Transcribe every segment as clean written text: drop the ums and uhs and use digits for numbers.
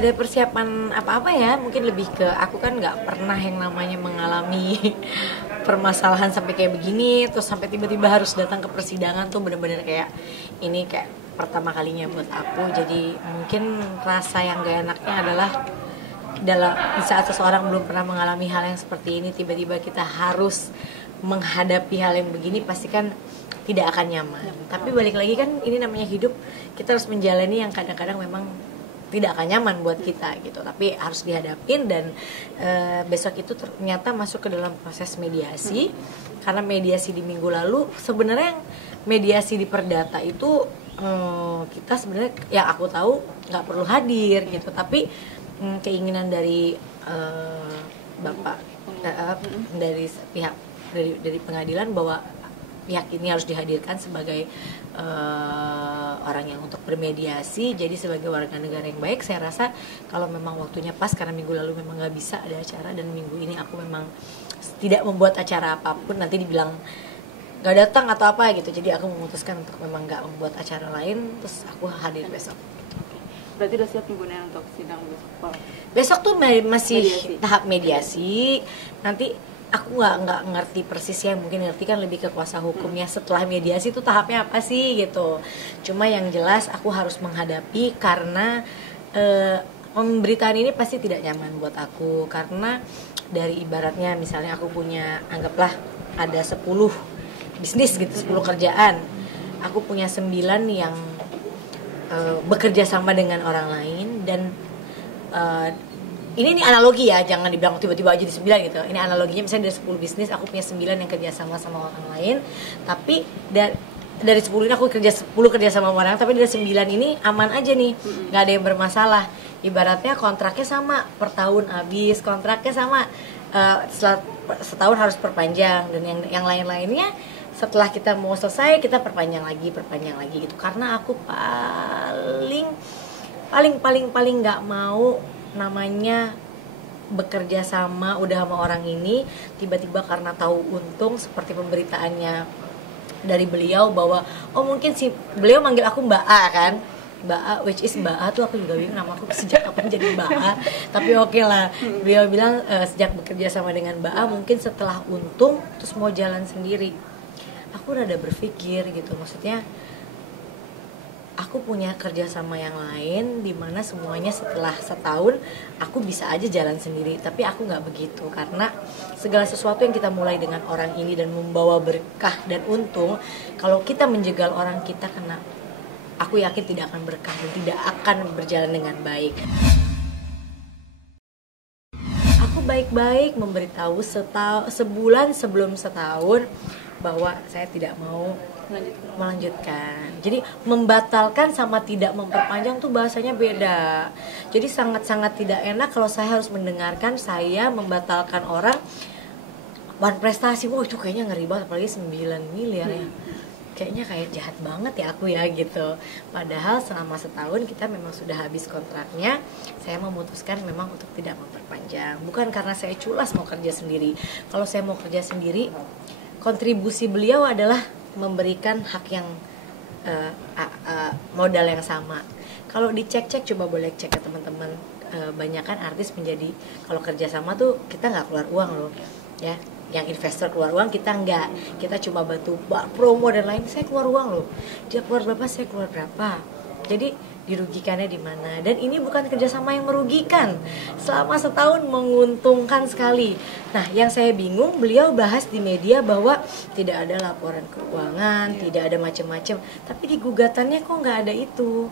ada persiapan apa-apa ya, mungkin lebih ke aku kan nggak pernah yang namanya mengalami permasalahan sampai kayak begini, terus sampai tiba-tiba harus datang ke persidangan tuh bener-bener kayak ini kayak pertama kalinya buat aku. Jadi mungkin rasa yang gak enaknya adalah di saat seseorang belum pernah mengalami hal yang seperti ini, tiba-tiba kita harus menghadapi hal yang begini, pasti kan tidak akan nyaman. Tapi balik lagi kan ini namanya hidup, kita harus menjalani yang kadang-kadang memang tidak akan nyaman buat kita gitu, tapi harus dihadapin. Dan besok itu ternyata masuk ke dalam proses mediasi. Karena mediasi di minggu lalu, sebenarnya yang mediasi di perdata itu kita sebenarnya yang aku tahu nggak perlu hadir gitu, tapi keinginan dari bapak dari pihak dari pengadilan bahwa pihak ini harus dihadirkan sebagai orang yang untuk bermediasi. Jadi sebagai warga negara yang baik, saya rasa kalau memang waktunya pas, karena minggu lalu memang nggak bisa ada acara, dan minggu ini aku memang tidak membuat acara apapun, nanti dibilang nggak datang atau apa gitu. Jadi aku memutuskan untuk memang nggak membuat acara lain, terus aku hadir besok. Berarti udah siap Bunda untuk sidang besok? Besok tuh masih tahap mediasi. Nanti aku nggak ngerti persis ya, mungkin ngerti kan lebih ke kuasa hukumnya setelah mediasi itu tahapnya apa sih gitu. Cuma yang jelas aku harus menghadapi, karena pemberitaan ini pasti tidak nyaman buat aku. Karena dari ibaratnya misalnya aku punya, anggaplah ada 10 bisnis gitu, 10 kerjaan, aku punya 9 yang bekerja sama dengan orang lain. Dan ini analogi ya, jangan dibilang tiba-tiba aja di 9 gitu. Ini analoginya, misalnya dari 10 bisnis aku punya 9 yang kerja sama orang lain. Tapi dari 10 ini aku kerja sama orang, tapi dari 9 ini aman aja nih, nggak ada yang bermasalah. Ibaratnya kontraknya sama, per tahun habis, kontraknya sama, setelah setahun harus perpanjang. Dan yang lain-lainnya setelah kita mau selesai kita perpanjang lagi gitu. Karena aku paling nggak mau namanya bekerja sama udah sama orang ini, tiba-tiba karena tahu untung seperti pemberitaannya dari beliau bahwa mungkin si beliau manggil aku Mbak A kan, Mbak A, which is Mbak A tuh aku juga bingung nama aku sejak kapan jadi Mbak A. Tapi oke lah, beliau bilang sejak bekerja sama dengan Mbak A, mungkin setelah untung terus mau jalan sendiri. Aku rada berpikir gitu, maksudnya aku punya kerja sama yang lain di mana semuanya setelah setahun aku bisa aja jalan sendiri. Tapi aku nggak begitu, karena segala sesuatu yang kita mulai dengan orang ini dan membawa berkah dan untung, kalau kita menjegal orang kita kena, aku yakin tidak akan berkah dan tidak akan berjalan dengan baik. Aku baik-baik memberitahu sebulan sebelum setahun bahwa saya tidak mau melanjutkan. Jadi membatalkan sama tidak memperpanjang tuh bahasanya beda. Jadi sangat-sangat tidak enak kalau saya harus mendengarkan saya membatalkan orang one prestasi. Wah itu kayaknya ngeri banget, apalagi 9 miliar ya. Kayaknya kayak jahat banget ya aku ya gitu. Padahal selama setahun kita memang sudah habis kontraknya, saya memutuskan memang untuk tidak memperpanjang. Bukan karena saya culas mau kerja sendiri. Kalau saya mau kerja sendiri, kontribusi beliau adalah memberikan hak yang modal yang sama. Kalau dicek-cek, coba boleh cek ke teman-teman, banyak kan artis menjadi kalau kerja sama tuh kita nggak keluar uang loh ya. Yang investor keluar uang, kita enggak. Kita cuma bantu promo dan lain. Saya keluar uang loh. Dia keluar berapa, saya keluar berapa. Jadi dirugikannya di mana? Dan ini bukan kerjasama yang merugikan. Selama setahun menguntungkan sekali. Nah, yang saya bingung, beliau bahas di media bahwa tidak ada laporan keuangan, tidak ada macam-macam. Tapi di gugatannya kok nggak ada itu.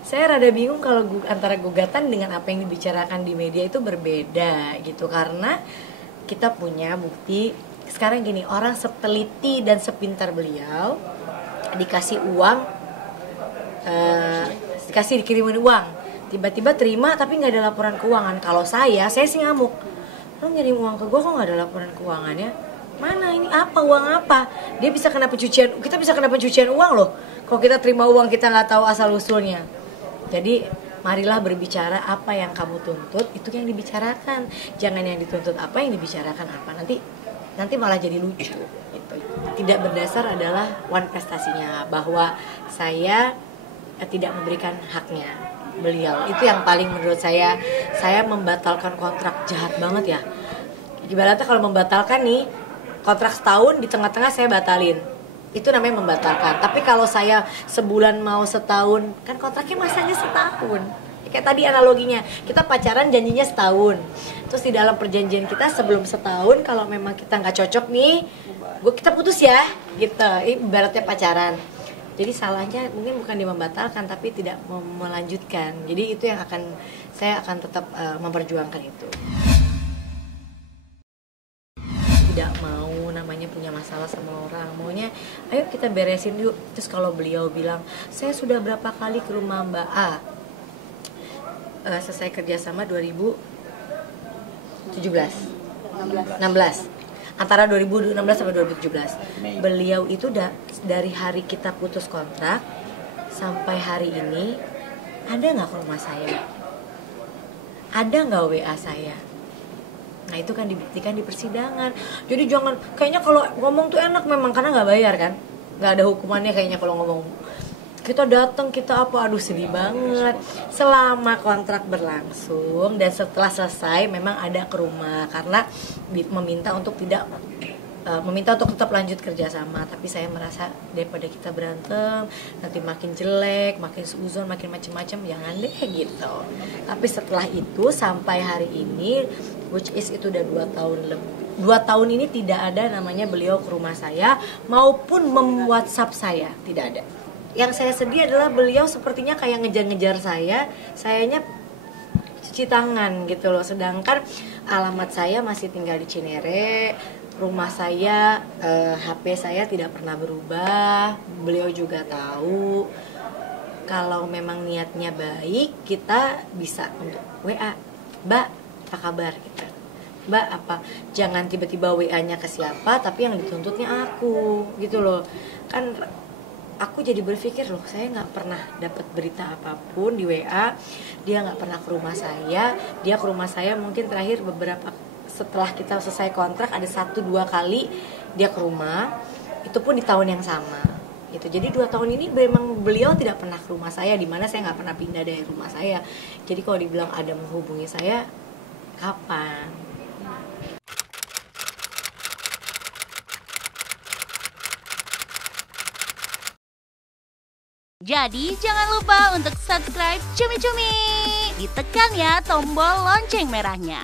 Saya rada bingung kalau antara gugatan dengan apa yang dibicarakan di media itu berbeda gitu. Karena kita punya bukti. Sekarang gini, orang seteliti dan sepintar beliau dikasih uang, dikirimin uang, tiba-tiba terima tapi nggak ada laporan keuangan. Kalau saya sih ngamuk. Lo ngirim uang ke gue kok nggak ada laporan keuangannya? Mana ini apa, uang apa? Dia bisa kena pencucian, kita bisa kena pencucian uang loh. Kalau kita terima uang kita nggak tahu asal usulnya. Jadi marilah berbicara apa yang kamu tuntut, itu yang dibicarakan. Jangan yang dituntut apa, yang dibicarakan apa. Nanti malah jadi lucu gitu. Tidak berdasar adalah one prestasinya, bahwa saya tidak memberikan haknya. beliau. Itu yang paling menurut saya membatalkan kontrak, jahat banget ya. Ibaratnya kalau membatalkan nih, kontrak setahun di tengah-tengah saya batalin, itu namanya membatalkan. Tapi kalau saya sebulan mau setahun, kan kontraknya masanya setahun. Kayak tadi analoginya, kita pacaran janjinya setahun. Terus di dalam perjanjian kita sebelum setahun, kalau memang kita nggak cocok nih, kita putus ya, gitu. Ini ibaratnya pacaran. Jadi salahnya mungkin bukan dia membatalkan, tapi tidak melanjutkan. Jadi itu yang saya akan tetap memperjuangkan itu. Tidak mau namanya punya masalah sama orang, maunya ayo kita beresin yuk. Terus kalau beliau bilang saya sudah berapa kali ke rumah Mbak A, selesai kerjasama 2016 antara 2016 sampai 2017. Beliau itu dari hari kita putus kontrak sampai hari ini ada nggak ke rumah saya, ada nggak WA saya. Nah itu kan dibuktikan di persidangan. Jadi jangan, kayaknya kalau ngomong tuh enak memang karena nggak bayar kan, nggak ada hukumannya kayaknya kalau ngomong. Kita datang, kita apa, aduh sedih banget. Selama kontrak berlangsung dan setelah selesai memang ada ke rumah karena meminta untuk tetap lanjut kerjasama. Tapi saya merasa daripada kita berantem nanti makin jelek, makin seuzon, makin macem-macem, jangan deh gitu. Tapi setelah itu sampai hari ini, which is itu udah 2 tahun lebih, 2 tahun ini tidak ada namanya beliau ke rumah saya maupun mem-WhatsApp saya, tidak ada. Yang saya sedih adalah beliau sepertinya kayak ngejar-ngejar sayanya cuci tangan gitu loh. Sedangkan alamat saya masih tinggal di Cinere, rumah saya, HP saya tidak pernah berubah. Beliau juga tahu. Kalau memang niatnya baik, kita bisa untuk WA, Mbak, apa kabar gitu. Mbak apa, jangan tiba-tiba WA-nya ke siapa, tapi yang dituntutnya aku gitu loh. Kan aku jadi berpikir loh, saya nggak pernah dapat berita apapun di WA, dia nggak pernah ke rumah saya. Dia ke rumah saya mungkin terakhir beberapa setelah kita selesai kontrak ada 1-2 kali dia ke rumah, itu pun di tahun yang sama gitu. Jadi 2 tahun ini memang beliau tidak pernah ke rumah saya, di mana saya nggak pernah pindah dari rumah saya. Jadi kalau dibilang ada menghubungi saya, kapan? Jadi jangan lupa untuk subscribe Cumi Cumi. Ditekan ya tombol lonceng merahnya.